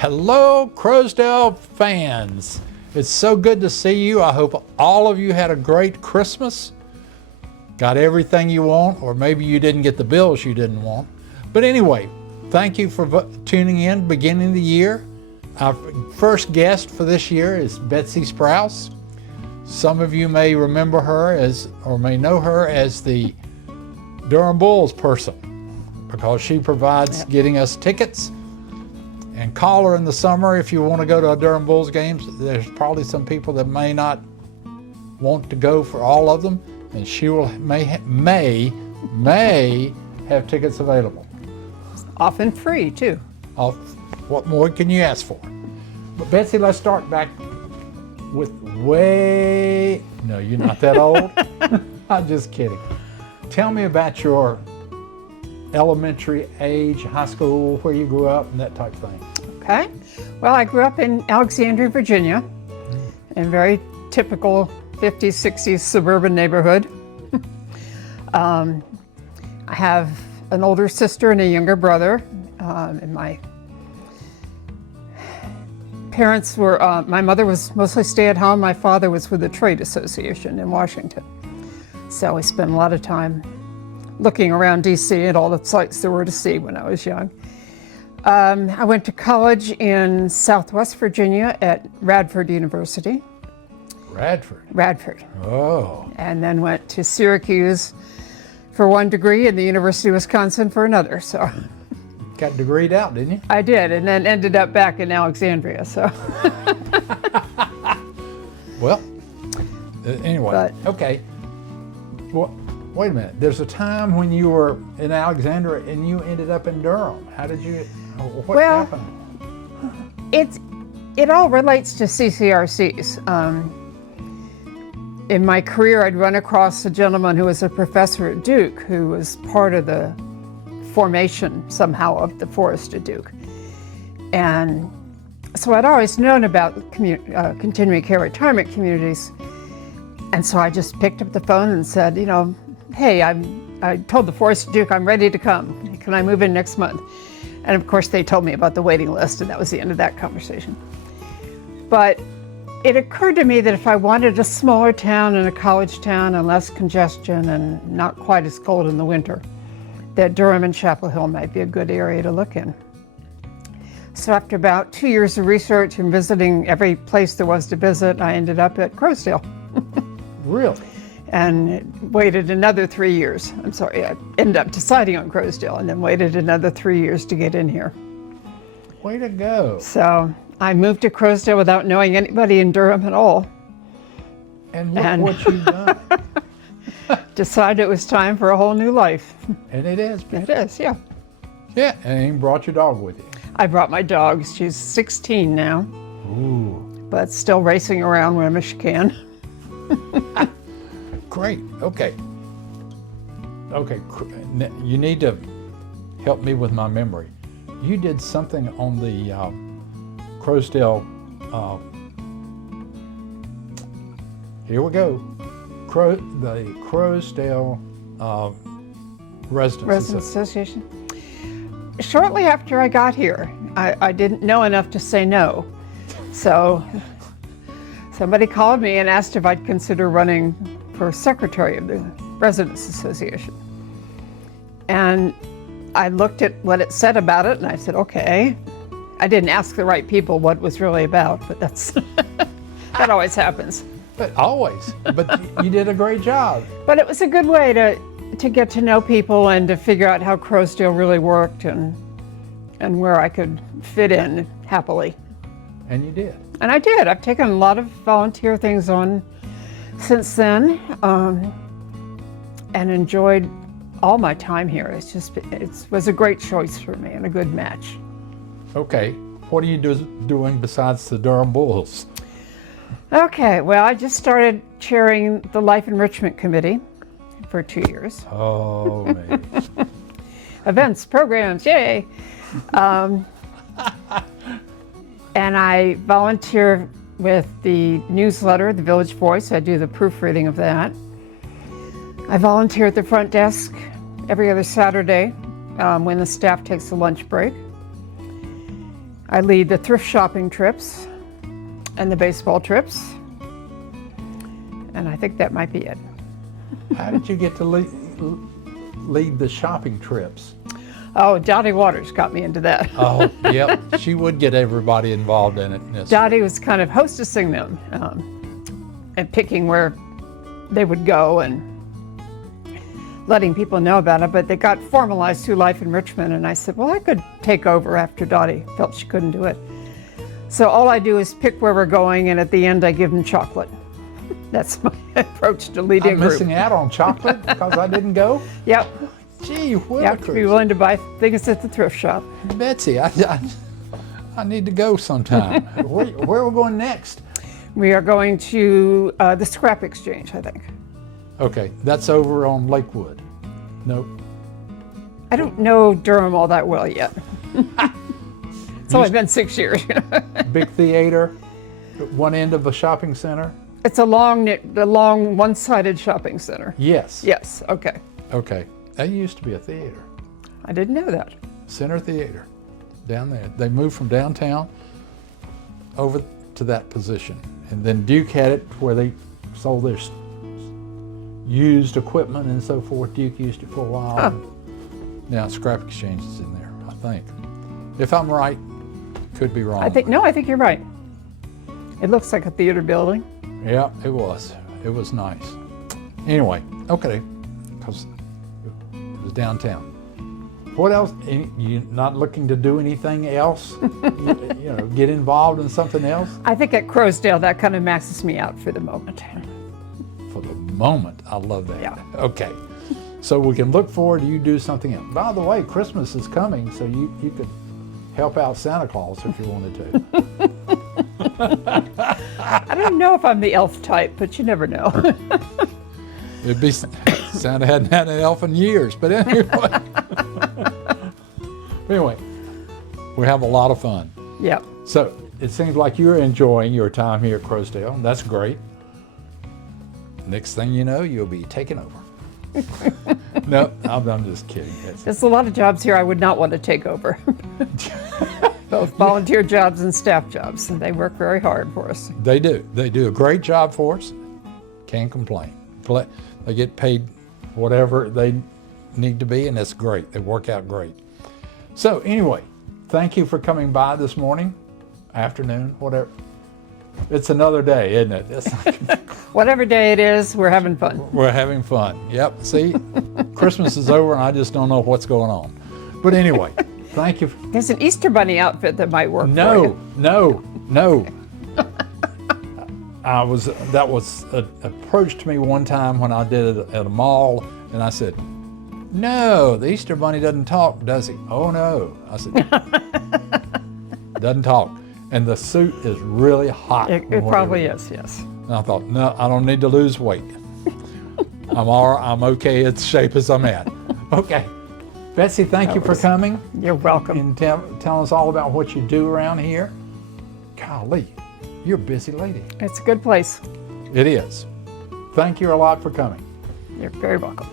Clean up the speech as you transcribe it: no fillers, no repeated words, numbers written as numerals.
Hello, Croasdaile fans. It's so good to see you. I hope all of you had a great Christmas. Got everything you want, or maybe you didn't get the bills you didn't want. But anyway, thank you for tuning in beginning of the year. Our first guest for this year is Betsy Sprouse. Some of you may remember her or may know her as the Durham Bulls person, because she provides getting us tickets. And call her in the summer if you want to go to a Durham Bulls games. There's probably some people that may not want to go for all of them, and she may have tickets available. Often free too. What more can you ask for? But Betsy, let's start back with no, you're not that old. I'm just kidding. Tell me about your elementary age, high school, where you grew up, and that type of thing. Okay. Well, I grew up in Alexandria, Virginia, in a very typical 50s, 60s suburban neighborhood. I have an older sister and a younger brother, and my parents were, my mother was mostly stay-at-home. My father was with the trade association in Washington. So we spent a lot of time looking around DC at all the sights there were to see when I was young. I went to college in Southwest Virginia at Radford University. Radford. Oh. And then went to Syracuse for one degree and the University of Wisconsin for another. So Got degreed out, didn't you? I did, and then ended up back in Alexandria. So. Well, anyway, okay. Well, wait a minute. There's a time when you were in Alexandria and you ended up in Durham. How did you? What happened? It all relates to CCRCs. In my career, I'd run across a gentleman who was a professor at Duke, who was part of the formation somehow of the Forest at Duke. And so I'd always known about continuing care retirement communities. And so I just picked up the phone and said, hey, I told the Forest at Duke I'm ready to come. Can I move in next month? And of course they told me about the waiting list, and that was the end of that conversation. But it occurred to me that if I wanted a smaller town and a college town and less congestion and not quite as cold in the winter, that Durham and Chapel Hill might be a good area to look in. So after about 2 years of research and visiting every place there was to visit, I ended up at Croasdaile. Really? And waited another 3 years. I ended up deciding on Croasdaile and then waited another 3 years to get in here. Way to go. So I moved to Croasdaile without knowing anybody in Durham at all. And look what you've done. Decided it was time for a whole new life. And it is. It is, yeah. Yeah, and you brought your dog with you. I brought my dog. She's 16 now. Ooh. But still racing around wherever she can. Great. Okay. You need to help me with my memory. You did something on the Croasdaile. Here we go. The Croasdaile Residents Association. Shortly after I got here, I didn't know enough to say no. So somebody called me and asked if I'd consider running for secretary of the Residents Association. And I looked at what it said about it and I said, okay. I didn't ask the right people what it was really about, but that always happens. But always. But you did a great job. But it was a good way to get to know people and to figure out how Croasdaile really worked and where I could fit in happily. And you did. And I did. I've taken a lot of volunteer things on since then, and enjoyed all my time here. It was a great choice for me and a good match. Okay, what are you doing besides the Durham Bulls? Okay, well, I just started chairing the Life Enrichment Committee for 2 years. Oh, man. Events, programs, yay. And I volunteer with the newsletter, The Village Voice. I do the proofreading of that. I volunteer at the front desk every other Saturday when the staff takes a lunch break. I lead the thrift shopping trips and the baseball trips. And I think that might be it. How did you get to lead the shopping trips? Oh, Dottie Waters got me into that. Oh, yep. She would get everybody involved in it. Yes. Dottie was kind of hostessing them and picking where they would go and letting people know about it. But they got formalized through Life in Richmond. And I said, well, I could take over after Dottie felt she couldn't do it. So all I do is pick where we're going. And at the end, I give them chocolate. That's my approach to leading a group. I'm missing out on chocolate because I didn't go? Yep. Gee, You have to be willing to buy things at the thrift shop. Betsy, I need to go sometime. Where are we going next? We are going to the Scrap Exchange, I think. Okay, that's over on Lakewood. Nope. I don't know Durham all that well yet. It's only been 6 years. Big theater, at one end of a shopping center? It's a long one-sided shopping center. Yes. Yes, okay. Okay. That used to be a theater. I didn't know that. Center Theater, down there. They moved from downtown over to that position. And then Duke had it where they sold their used equipment and so forth. Duke used it for a while. Huh. Now Scrap Exchange is in there, I think. If I'm right, could be wrong. I think you're right. It looks like a theater building. Yeah, it was. It was nice. Anyway, okay, because it was downtown. What else? You not looking to do anything else? you know, get involved in something else? I think at Croasdaile, that kind of maxes me out for the moment. For the moment, I love that. Yeah. Okay, so we can look forward to you do something else. By the way, Christmas is coming, so you could help out Santa Claus if you wanted to. I don't know if I'm the elf type, but you never know. It'd be Santa hadn't had an elf in years, but anyway. Anyway, we have a lot of fun. Yeah. So it seems like you're enjoying your time here at Croasdaile, and that's great. Next thing you know, you'll be taking over. No, I'm just kidding. There's a lot of jobs here I would not want to take over. Both volunteer jobs and staff jobs, and they work very hard for us. They do. They do a great job for us. Can't complain. They get paid whatever they need to be, and that's great. They work out great. So anyway, thank you for coming by this morning, afternoon, whatever. It's another day, isn't it? Whatever day it is, we're having fun. We're having fun. Yep. See, Christmas is over, and I just don't know what's going on. But anyway, thank you. There's an Easter Bunny outfit that might work for you. No. That was approached me one time when I did it at a mall, and I said, no, the Easter Bunny doesn't talk, does he? Oh no. I said, doesn't talk. And the suit is really hot. It probably is, yes. And I thought, no, I don't need to lose weight. I'm okay at the shape as I'm at. Okay. Betsy, thank you for coming. You're welcome. And telling us all about what you do around here. Golly, you're a busy lady. It's a good place. It is. Thank you a lot for coming. You're very welcome.